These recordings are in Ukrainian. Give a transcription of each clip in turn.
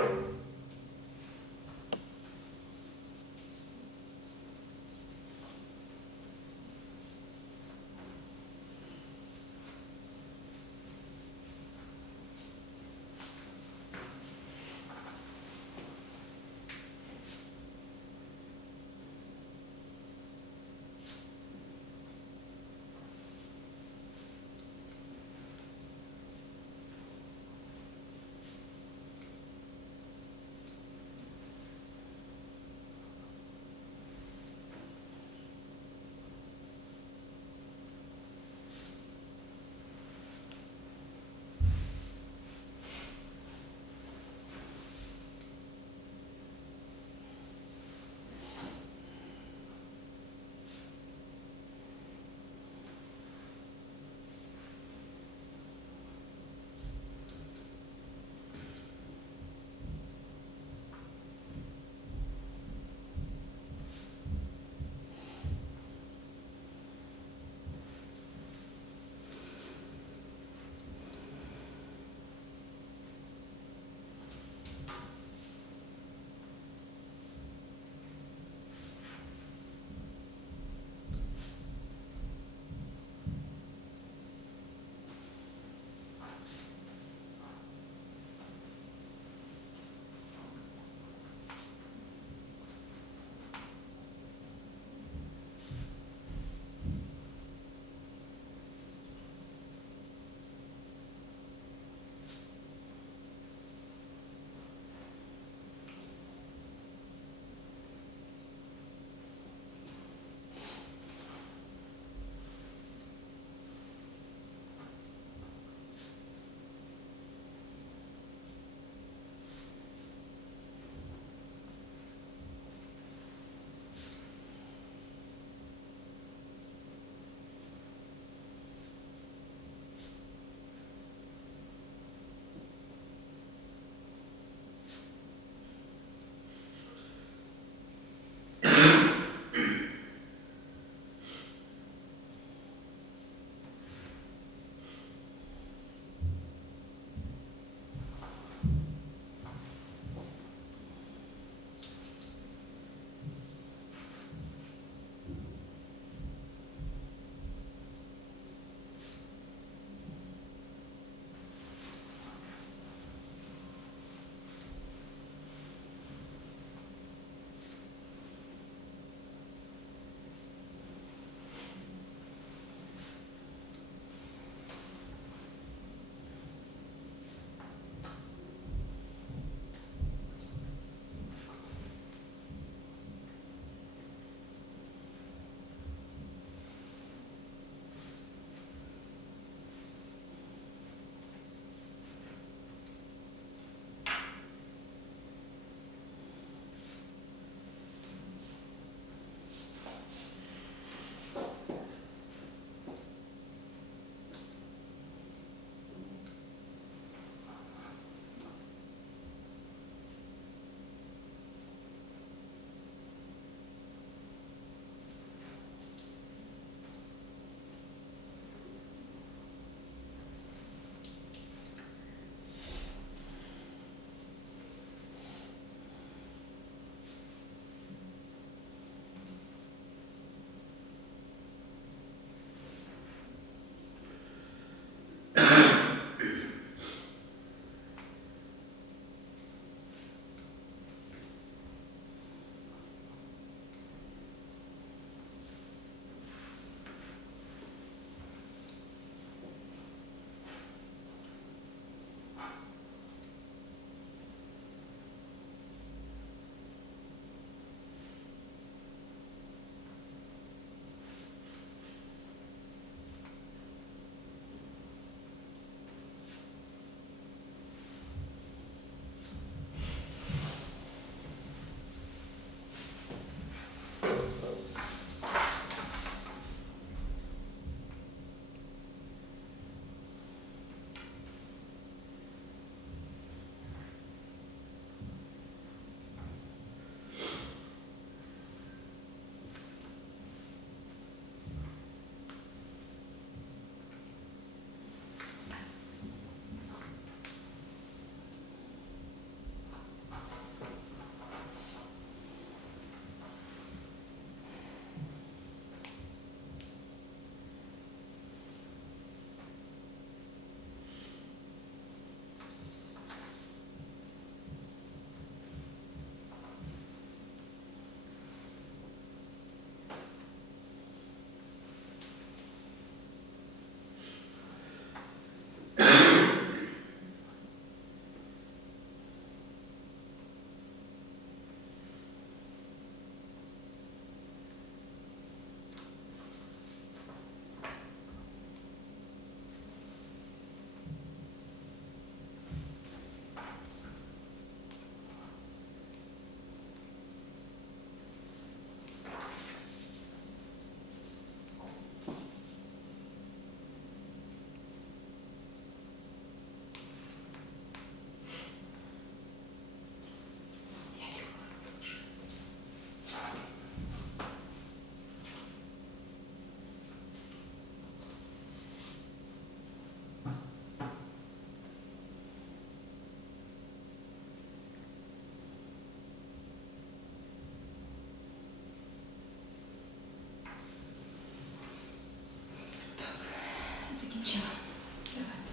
Amén.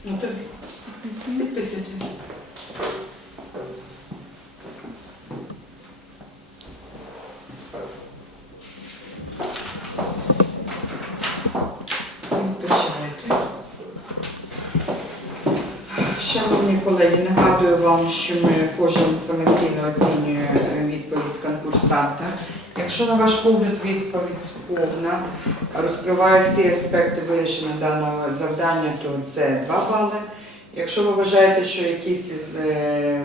Ну то підписуйте. Шановні колеги, нагадую вам, що ми кожен самостійно оцінює відповідь з конкурсанта. Якщо на ваш погляд відповідь повна, розкриває всі аспекти вирішення даного завдання, то це 2 бали. Якщо ви вважаєте, що якісь із е,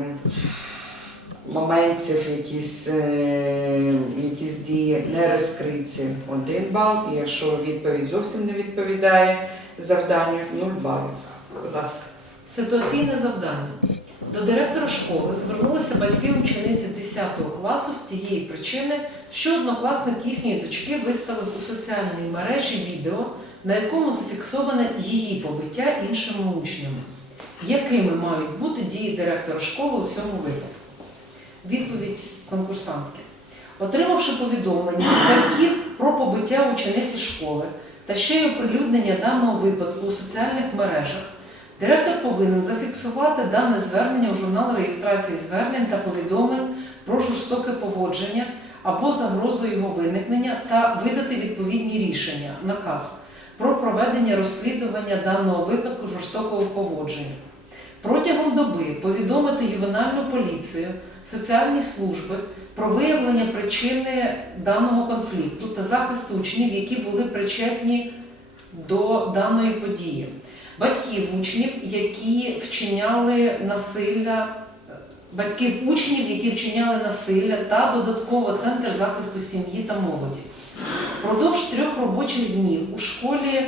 моментів, якісь, е, якісь дії не розкриті, 1 бал. І якщо відповідь зовсім не відповідає завданню, 0 балів. Будь ласка. Ситуаційне завдання. До директора школи звернулися батьки учениці 10 класу з тієї причини, що однокласник їхньої дочки виставив у соціальній мережі відео, на якому зафіксоване її побиття іншими учнями. Якими мають бути дії директора школи у цьому випадку? Відповідь конкурсантки. Отримавши повідомлення від батьків про побиття учениці школи та ще й оприлюднення даного випадку у соціальних мережах, Директор повинен зафіксувати дане звернення у журнал реєстрації звернень та повідомлень про жорстоке поводження або загрозу його виникнення та видати відповідні рішення, наказ про проведення розслідування даного випадку жорстокого поводження. Протягом доби повідомити ювенальну поліцію, соціальні служби про виявлення причини даного конфлікту та захист учнів, які були причетні до даної події батьків учнів, які вчиняли насилля, батьків учнів, які вчиняли насилля, та додатково Центр захисту сім'ї та молоді. Продовж трьох робочих днів у школі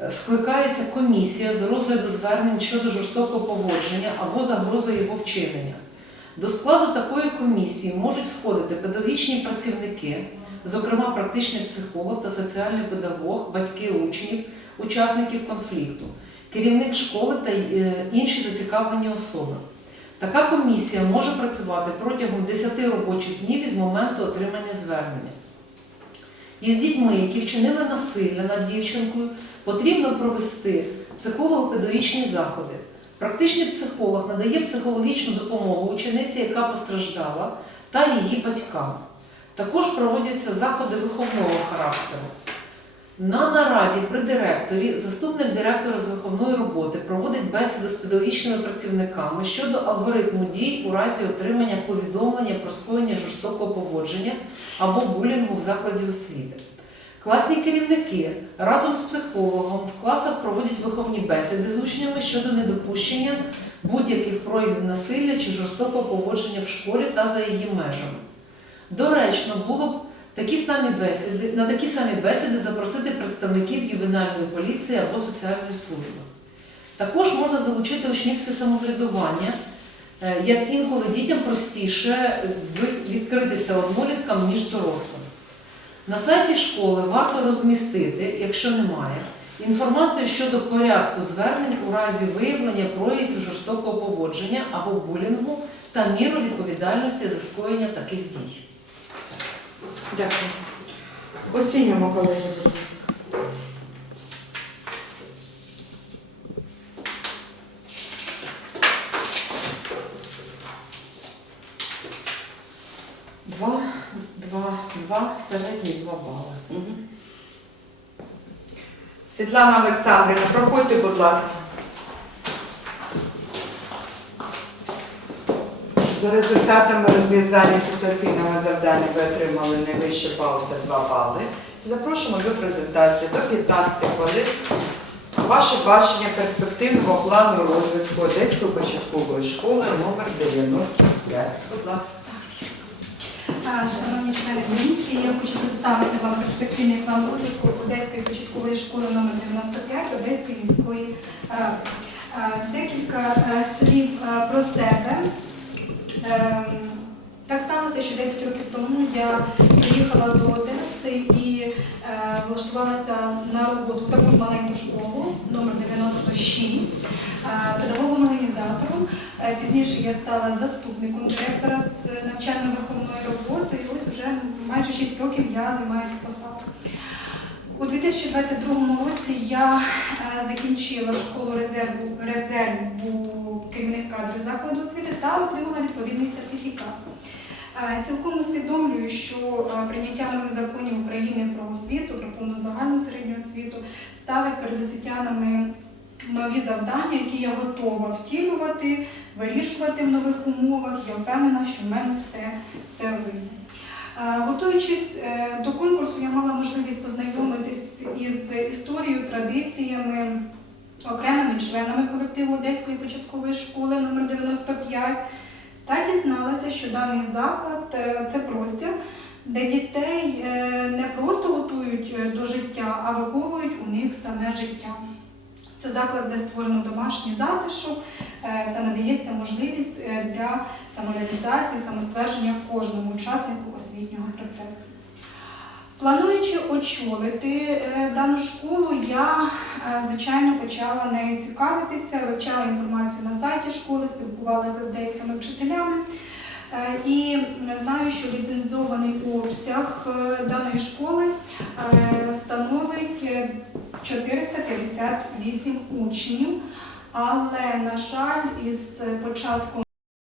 е, скликається комісія з розгляду звернень щодо жорстокого поводження або загрози його вчинення. До складу такої комісії можуть входити педагогічні працівники, зокрема практичний психолог та соціальний педагог, батьки учнів, учасників конфлікту керівник школи та е, інші зацікавлені особи. Така комісія може працювати протягом 10 робочих днів із моменту отримання звернення. Із дітьми, які вчинили насилля над дівчинкою, потрібно провести психолого-педагогічні заходи. Практичний психолог надає психологічну допомогу учениці, яка постраждала, та її батькам. Також проводяться заходи виховного характеру. На нараді при директорі заступник директора з виховної роботи проводить бесіду з педагогічними працівниками щодо алгоритму дій у разі отримання повідомлення про скоєння жорстокого поводження або булінгу в закладі освіти. Класні керівники разом з психологом в класах проводять виховні бесіди з учнями щодо недопущення будь-яких проявів насилля чи жорстокого поводження в школі та за її межами. Доречно було б Такі самі бесіди, на такі самі бесіди запросити представників ювенальної поліції або соціальної служби. Також можна залучити учнівське самоврядування, е, як інколи дітям простіше відкритися одноліткам, ніж дорослим. На сайті школи варто розмістити, якщо немає, інформацію щодо порядку звернень у разі виявлення проявів жорстокого поводження або булінгу та міру відповідальності за скоєння таких дій. Дякую. Оцінюємо, колеги, будь ласка. Два, два, два, середні два бали. Мгм. Світлана Олександрівна, проходьте, будь ласка. За результатами розв'язання ситуаційного завдання ви отримали найвищий бал, це 2 бали. Запрошуємо до презентації до 15 хвилин. Ваше бачення перспективного плану розвитку Одеської початкової школи номер 95. Будь ласка. Шановні члени комісії, я хочу представити вам перспективний план розвитку Одеської початкової школи номер 95 Одеської міської ради. Декілька е, слів е, про себе. Ем, Так сталося, що 10 років тому я приїхала до Одеси і е, влаштувалася на роботу в таку ж маленьку школу номер 96 е, педагогом-організатором. Е, Пізніше я стала заступником директора з навчально-виховної роботи, і ось уже майже 6 років я займаю цю. У 2022 році я е, закінчила школу резерву, резерву керівних кадрів закладу освіти та отримала відповідний сертифікат. Е, Цілком усвідомлюю, що е, прийняття нових законів України про освіту, про повну загальну середню освіту ставить перед освітянами нові завдання, які я готова втілювати, вирішувати в нових умовах. Я впевнена, що в мене все, все вийде. Е, Готуючись е, до конкурсу, я мала можливість познайомитись із історією, традиціями, окремими членами колективу Одеської початкової школи номер 95 та дізналася, що даний заклад е, це простір, де дітей не просто готують до життя, а виховують у них саме життя. Це заклад, де створено домашній затишок надається можливість е, для самореалізації, самоствердження кожному учаснику освітнього процесу. Плануючи очолити е, дану школу, я, е, звичайно, почала нею цікавитися, вивчала інформацію на сайті школи, спілкувалася з деякими вчителями. І знаю, що ліцензований обсяг даної школи становить е, 458 учнів. Але, на жаль, із початком